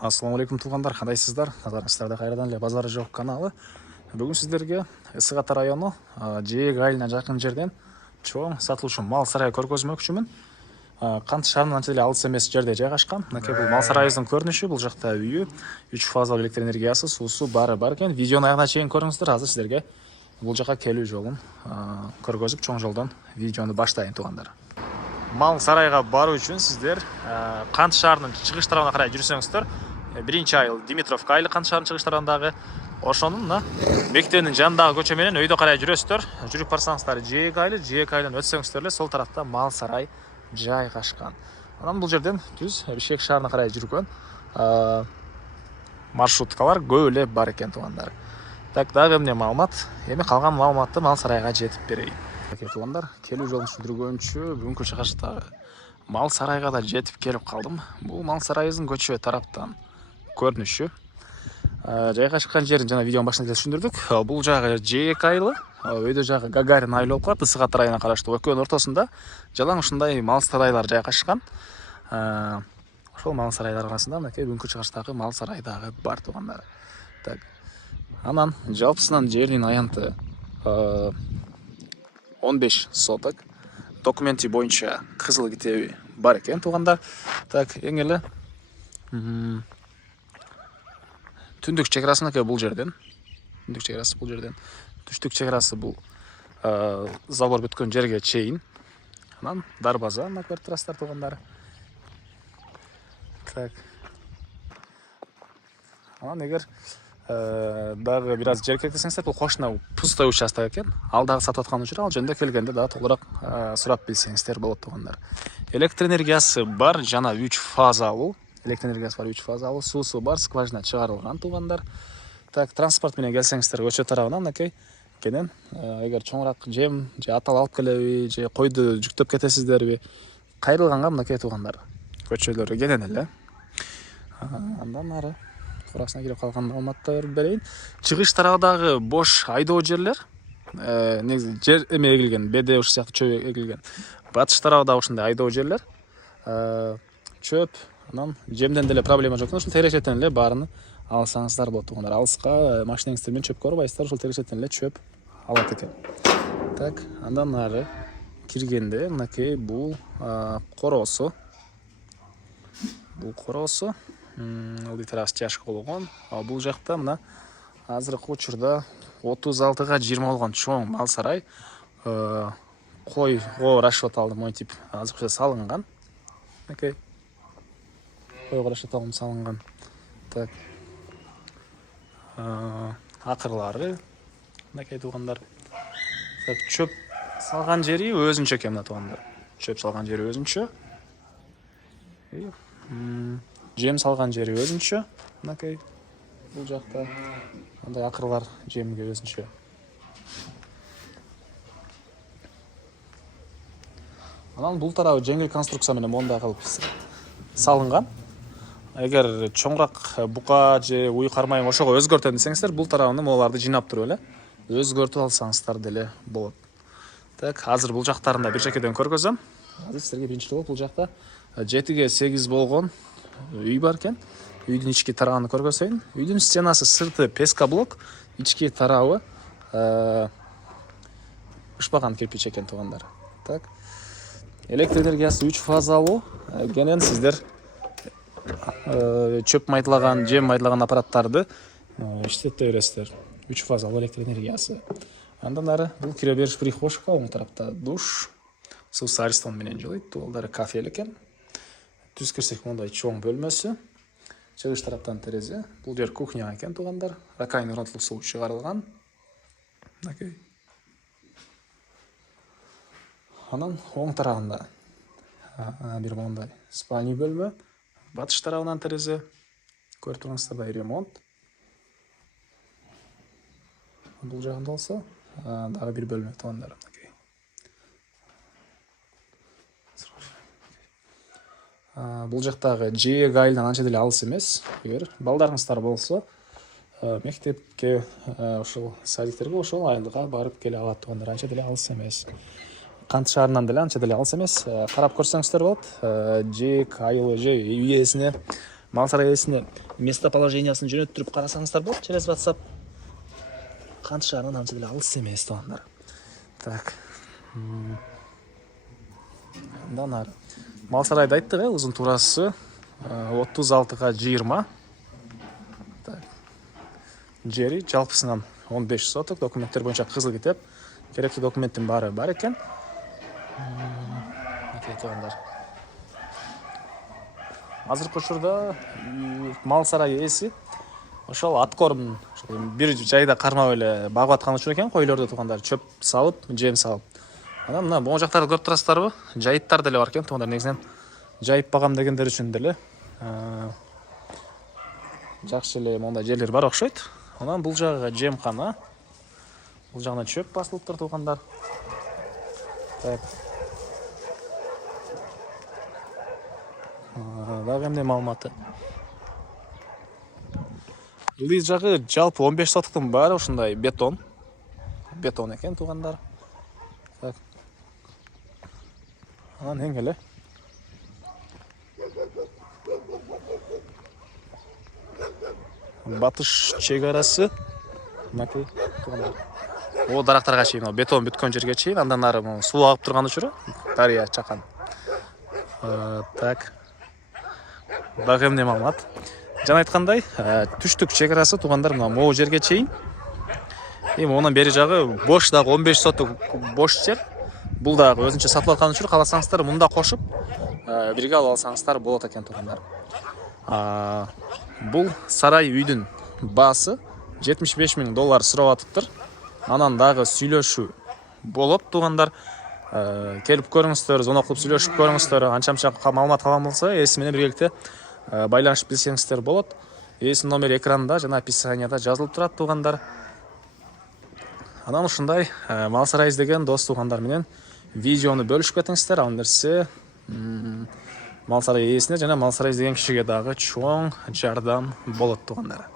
Ассаламу алейкум туугандар, кандайсыздар? Назарыңыздарда кайрадан эле Базары жок каналы. Бүгүн сиздерге Ысык Ата району Жээк айылына жакын жерден чоң сатылуучу мал сарай көргөзмөкчүмүн. Кант шаарынан анча деле алыс эмес жерде жайгашкан. Мынакей бул мал сарайыбыздын көрүнүшү, бул жакта үйү, 3 фазалуу электр энергиясы, суусу баары бар экен. Видеону аягына чейин көрүңүздөр. Азыр сиздерге бул жака келүү жолун көргөзүп, чоң жолдон видеону баштайын туугандар. Мал сарайга баруу үчүн сиздер Кант шаарынын чыгыш тарабына карай жүрсөңүздөр, биринчи айыл Димитровка айыл Кант шаарынын чыгыш тарабындагы ошонун мектебинин жанындагы көчө менен өйдө карай жүрөсүздөр. Жүрүп барсаңыздар Жээк айылын өтсөңүздөр эле сол тарапта мал сарай жайгашкан. Анан бул жерден түз Бишкек шаарына карай жүргөн маршруткалар көп эле бар экен туугандар. Так, дагы эмне маалымат? Эми калган маалыматты мал сарайга жетип берейин. Туугандар, келүү жолун түшүндүргөнчү бүгүнкү чыгыштагы мал сарайга да жетип келип калдым. Бул мал сарайыбыздын көчө тараптан көрүнүшү. Жайгашкан жерин жана видеонун башында түшүндүрдүк. Бул жагы Жээк айылы, өйдө жагы Гагарин айылы болуп калат. Ысык Ата районуна караштуу экөөнүн ортосунда жалаң ушундай мал сарайлар жайгашкан. Ошол мал сарайлар арасында мынакей бүгүнкү чыгыштагы мал сарай дагы бар туугандар. Так. Анан жалпысынан жердин аянты 15 соток. Документи боюнча кызыл китеби бар экен туугандар. Так, эң эле түндүк чек бул жерден. Түндүк чек бул жерден. Түштүк чек бул забор бүткөн жерге чейин. Анан дарбаза көрүп турасыздар туугандар. Так. Анан эгер дагы бир аз жер керек десеңиздер, бул кошуна пустой участок экен. Ал дагы сатып аткан учур, ал жөнүндө келгенде дагы толугураак сурап билсеңиздер болот туугандар. Электр энергиясы бар, жана 3 фазалуу. Электр энергиясы бар, 3 фазалуу, суусу бар, скважина чыгарылган туугандар. Так, транспорт менен келсеңиздер, көчө тарабынан мынакей кенен эгер чоңураак жем же атал алып келеби, же койду жүктөп кетесиздерби, кайрылганга мынакей туугандар. Көчөлөрү кенен эле. Андан ары курасына кирип калган маалыматтар берейин. Чыгыш тарабындагы бош айдоо жерлер, негизи жер эме эгилген, беде ушу сыяктуу чөп эгилген. Батыш тарабында ушундай айдоо жерлер, чөп, анан жемден деле проблема жок. Ушул теречеден эле баарын алсаңыздар болот туугандар. Алыска машинеңиздер менен чөпкө урбайсыздар, ушул теречеден эле чөп алат экен. Так, андан ары киргенде мынакей бул короосу. Бул короосу аудиториясы жашк болгон. Бул жакта мына азыркы учурда 36га 20 болгон чоң мал сарай, койго расчет алып монтип азыркы салынган. Мынакей койго расчет алып салынган. Так. Акырлары мынакей туугандар. Так, чөп салган жери өзүнчө экен мына туугандар. Чөп салган жери өзүнчө. Жем салган жери өзүнчө. Мынакей бул жакта андай акырлар жемге өзүнчө. Анан бул тарабы жеңил конструкция менен мондай кылып салынган. Эгер чоңураак бука же уй кармайым ошого өзгөртөм десеңиздер, бул тарабын моларды жыйнап туруп эле өзгөртүп алсаңыздар деле болот. Так, азыр бул жактарында бир чекеден көргөзөм. Азыр силерге биринчи болуп бул жакта 7ге 8 болгон үй бар экен. Үйдүн ички тарабын көргөзөйүн. Үйдүн стенасы сырты песка блок, ички тарабы ышпаган кирпич экен туугандар. Так. Электр энергиясы 3 фазалуу. Кенен сиздер чөп майдлаган, жем майдлаган аппараттарды иштете бересиздер. 3 фазалуу электр энергиясы. Андан ары бул кире бериш прихожка, оң тарапта душ, суусу аристон менен жылыйт. Бул кафе экен. Түз кирсек мондай чоң бөлмөсү. Чыгыш тараптан терезе. Бул жер кухня экен туугандар. Ракайын орнотулуп суу чыгарылган. Мынакей. Анан оң тарабында бир мондай спальный бөлмө. Батыш тарабынан терезе. Көрүп тургансыздардай ремонт. Бул жагында болсо дагы бир бөлмө туугандар. Бул жактагы Жээк айылынан анча деле алыс эмес. Эгер балдарыңыздар болсо, мектепке, ошол садиктерге, ошол айылга барып келе алат туугандар, анча деле алыс эмес. Кант шаарынан деле анча деле алыс эмес. Карап көрсөңүздөр болот. Жээк айылы же үй ээсине мал сарай ээсине местоположениясын жөнөттүрүп карасаңыздар болот через WhatsApp. Кант шаарынан анча деле алыс эмес туугандар. Так. Андан ары. Мал сарайды айттык, узун туурасы 36/20. Так. Жери жалпысынан 15 соток, документтер боюнча кызыл китеп. Керектүү документтин баары бар экен. Туугандар. Азыркы учурда мал сарай ээси ошол аткорун бир жайда кармап эле багып аткан учур экен, койлорду туугандар, чөп салып, жем салып. Анан мына могу жактарды көрүп турасыздарбы? Жайыттар деле бар экен туугандар. Негизинен жайып багам дегендер үчүн деле жакшы эле мондай жерлер бар окшойт. Анан бул жагы жемкана. Бул жагына чөп басылыптыр туугандар. Так. Дагы эмне маалыматы? Лиз жагы жалпы 15 сотуктун баары ушундай бетон. Бетон экен туугандар. Так. Анан эң эле батыш чек арасы мынакей туугандар. О дарактарга чейин, бетон бүткөн жерге чейин, андан ары суу агып турган учуру дарыя чакан. Так. Дагы эмне маалымат? Жана айткандай, түштүк чек арасы туугандар мына могу жерге чейин. Эми онун бери жагы бош дагы 15 сотук бош жер. Бул дагы өзүнчө сатылып аткан үчүн кааласаңыздар мында кошуп бирге алып алсаңыздар болот экен туугандар. Бул сарай үйдүн баасы $75,000 сурап атыптыр. Анан дагы сүйлөшүү болот туугандар. Келип көрүңүздөр, звонок кылып сүйлөшүп көрүңүздөр. Анча-мынча маалымат калган болсо, ээси менен биргеликте байланышып билсеңиздер болот. Ээсинин номери экранда жана описанияда жазылып турат туугандар. Анан ушундай мал сарай издеген дос туугандар менен видеону бөлүшүп кетиңиздер. Ал нерсе мал сарай ээсине жана мал сарай издеген кишиге дагы чоң жардам болот туугандар.